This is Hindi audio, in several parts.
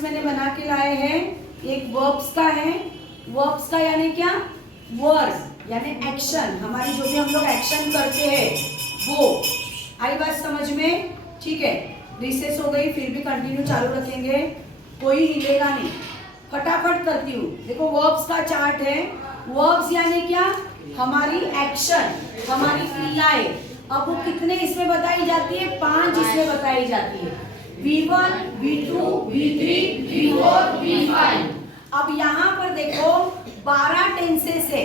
पार्ट्स मैंने बना के लाए हैं। एक वर्ब्स का है, वर्ब्स का यानी क्या, वर्ड यानी एक्शन, हमारी जो भी हम लोग एक्शन करते हैं वो। आई बात समझ में? ठीक है, रिसेस हो गई फिर भी कंटिन्यू चालू रखेंगे, कोई हिलेगा नहीं, फटाफट करती हूँ। देखो वर्ब्स का चार्ट है। वर्ब्स यानी क्या, हमारी एक्शन, हमारी क्रियाएं। अब वो कितने इसमें बताई जाती है, 5 इसमें बताई जाती है, V1, V2, V3, V4, V5। अब यहाँ पर देखो 12 टेंसेस है,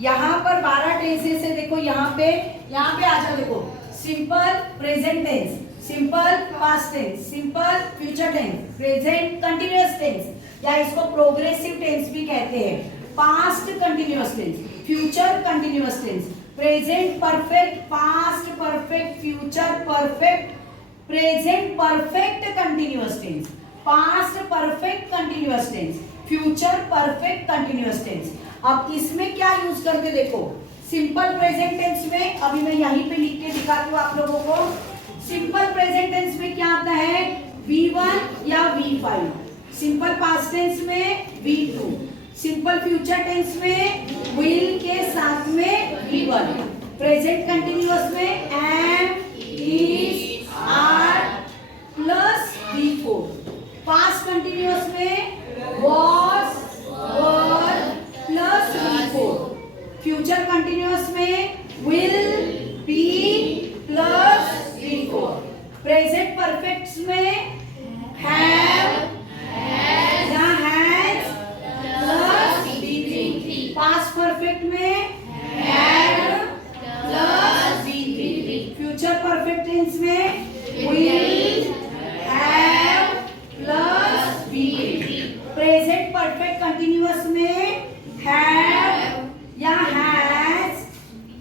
यहाँ पर 12 टेंसेस है। देखो यहाँ पे आ जाओ, देखो simple present tense, simple past tense, simple future tense, present continuous tense या इसको प्रोग्रेसिव टेंस भी कहते हैं, past continuous tense, future continuous tense, present perfect, past perfect, future perfect, present perfect continuous tense, past perfect continuous tense, future perfect continuous tense. अब इसमें क्या यूज करके देखो, सिंपल प्रेजेंट टेंस में, अभी मैं यहीं पे लिख के दिखाती हूँ आप लोगों को। सिंपल प्रेजेंट टेंस में क्या आता है, V1 या V5, सिंपल पास्ट टेंस में V2, सिंपल फ्यूचर टेंस में will के साथ में V1, प्रेजेंट कंटिन्यूअस में am, is, are plus V4, past continuous में was, were plus V4, future continuous में will, be plus V4, present perfect में have, या has plus V3, past perfect में had plus V3, future perfect tense में will, have plus V3, present perfect continuous में have या has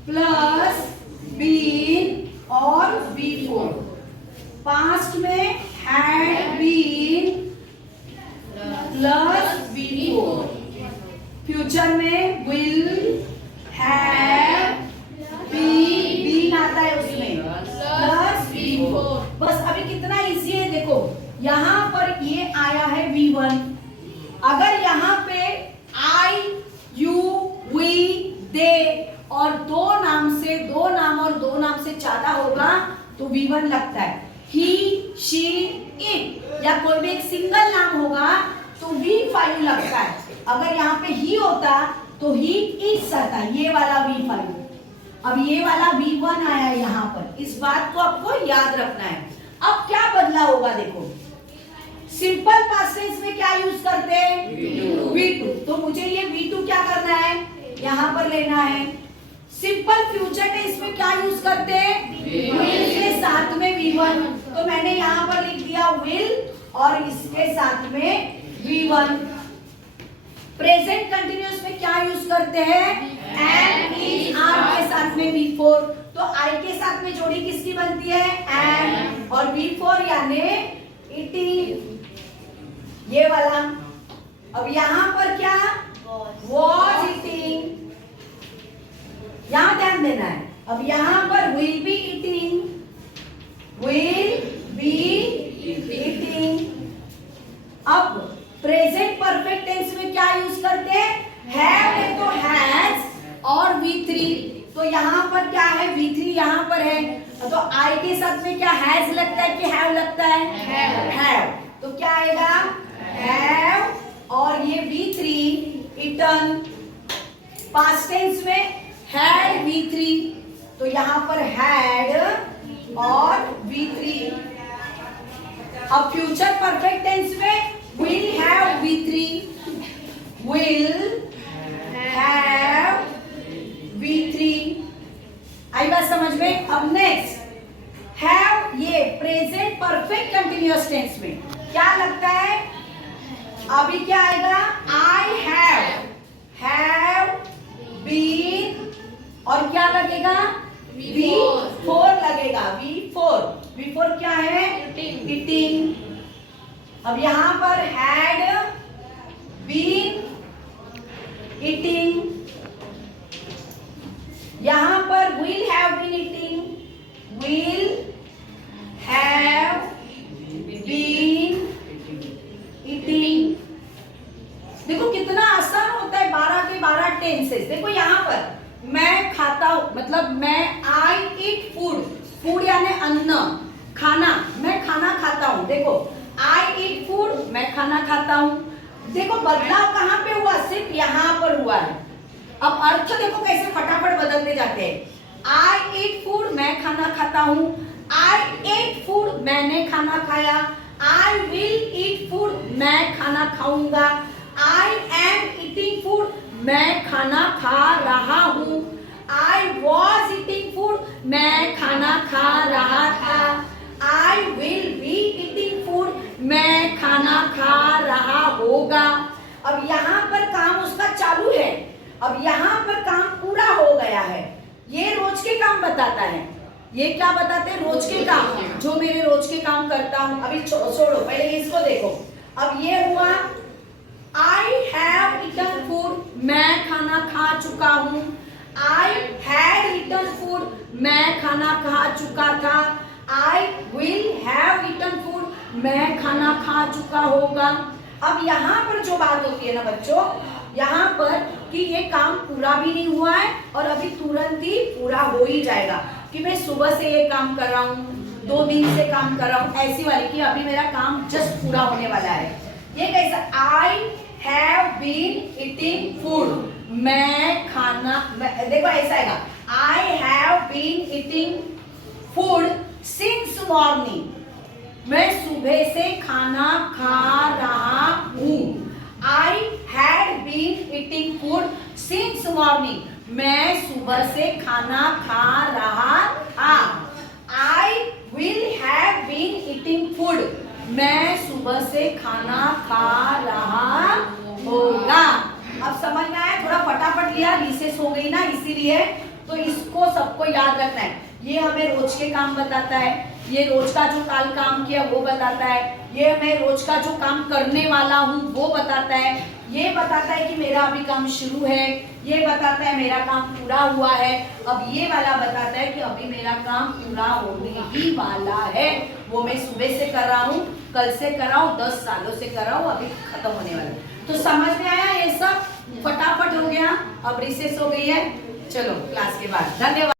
प्लस been और V4, पास्ट में had been plus V4, future में will, have, been आता है उसमें प्लस V4। बस अभी कितना इजी है, देखो यहाँ पर ये आया है V1, अगर यहाँ पे I, you, we, they और दो नाम और दो नाम से ज्यादा होगा तो V1 लगता है। he, she, it या कोई भी एक सिंगल नाम होगा तो V5 लगता है। अगर यहाँ पे ही होता तो ही इट्स आता, ये वाला V5। अब ये वाला V1 आया यहाँ पर, इस बात को आपको याद रखना है। अब क्या बदला होगा, देखो सिंपल पास्ट टेंस में क्या यूज करते हैं, V2, तो मुझे ये V2 क्या करना है, यहाँ पर लेना है। सिंपल फ्यूचर टेंस में क्या यूज करते हैं, will के साथ में V1, तो मैंने यहाँ पर लिख दिया will और इसके साथ में V1। प्रेजेंट कंटिन्यूअस में क्या यूज करते हैं, am, is, are के साथ में V4, तो I के साथ में जोड़ी किसकी बनती है, am और V4 यानी eating, ये वाला। अब यहाँ पर क्या, was eating, यहाँ ध्यान देना है। अब यहाँ पर will be eating, अब प्रेजेंट परफेक्ट टेंस में क्या यूज करते हैं, have है तो has और V3, तो यहाँ पर क्या है, V3 यहाँ पर है, तो I के साथ में क्या has लगता है कि have लगता है, have, तो क्या आएगा, have और ये V3 eaten। पास्ट टेंस में had V3, तो यहाँ पर had और V3। अब फ्यूचर परफेक्ट टेंस में will have V3, will have V3। आई बात समझ में? अब नेक्स्ट have, ये प्रेजेंट परफेक्ट कंटिन्यूअस टेंस में क्या लगता है, अभी क्या आएगा, I have been और क्या लगेगा, V4 लगेगा, V4 क्या है, eating। अब यहाँ पर had been eating, यहाँ पर will have been eating, will have been eating। कितना आसान होता है 12 के 12 टेंसेस। देखो यहाँ पर मैं खाता हूँ, मतलब मैं आई ईट फूड, फूड यानी अन्न, खाना, मैं खाना खाता हूँ। देखो आई ईट फूड, मैं खाना खाता हूँ। देखो बदलाव कहाँ पे हुआ, सिर्फ यहाँ पर हुआ है। अब अर्थ देखो कैसे फटाफट बदलते जाते हैं। आई ईट फूड, मैं खाना खाता हूँ। आई एट फूड, मैंने खाना खाया। आई विल ईट फूड, मैं खाना खाऊंगा। आई एम ईटिंग फूड, मैं खाना खा रहा हूँ। आई वॉज ईटिंग फूड, मैं खाना खा रहा था। I will be eating food, मैं खाना खा रहा होगा। अब यहाँ पर काम उसका चालू है, अब यहाँ पर काम पूरा हो गया है। ये रोज के काम बताता है। ये क्या बताते हैं, रोज के काम, जो मेरे रोज के काम करता हूँ। अभी छोड़ो, पहले इसको देखो। अब ये हुआ आई हैव ईटन फूड, मैं खाना खा चुका हूँ। आई हैड ईटन फूड, मैं खाना खा चुका था। I will have eaten food, मैं खाना खा चुका होगा। अब यहाँ पर जो बात होती है ना बच्चों, यहाँ पर कि ये काम पूरा भी नहीं हुआ है और अभी तुरंत ही पूरा हो ही जाएगा, कि मैं सुबह से ये काम कर रहा हूँ, 2 दिन से काम कर रहा हूँ, ऐसी वाली कि अभी मेरा काम जस्ट पूरा होने वाला है। ये कैसा, I have been eating food, मैं खाना, देखो ऐसा आएगा, I have been eating food since morning, मैं सुबह से खाना खा रहा हूँ। I had been eating food since morning, मैं सुबह से खाना खा रहा था। I will have been eating food, मैं सुबह से खाना खा रहा होगा। अब समझ में आया, थोड़ा फटाफट लिया, रिसेस हो गई ना, इसीलिए तो इसको सबको याद रखना है। ये हमें रोज के काम बताता है, ये रोज का जो काल काम किया वो बताता है, ये हमें रोज का जो काम करने वाला हूँ वो बताता है, ये बताता है कि मेरा अभी काम शुरू है, ये बताता है मेरा काम पूरा हुआ है। अब ये वाला बताता है कि अभी मेरा काम पूरा होने ही वाला है, वो मैं सुबह से कर रहा हूँ, कल से कर रहा हूँ, 10 सालों से कर रहा हूँ, अभी खत्म होने वाला है। तो समझ में आया, ये सब फटाफट हो गया। अब रिसेस हो गई है, चलो क्लास के बाद, धन्यवाद।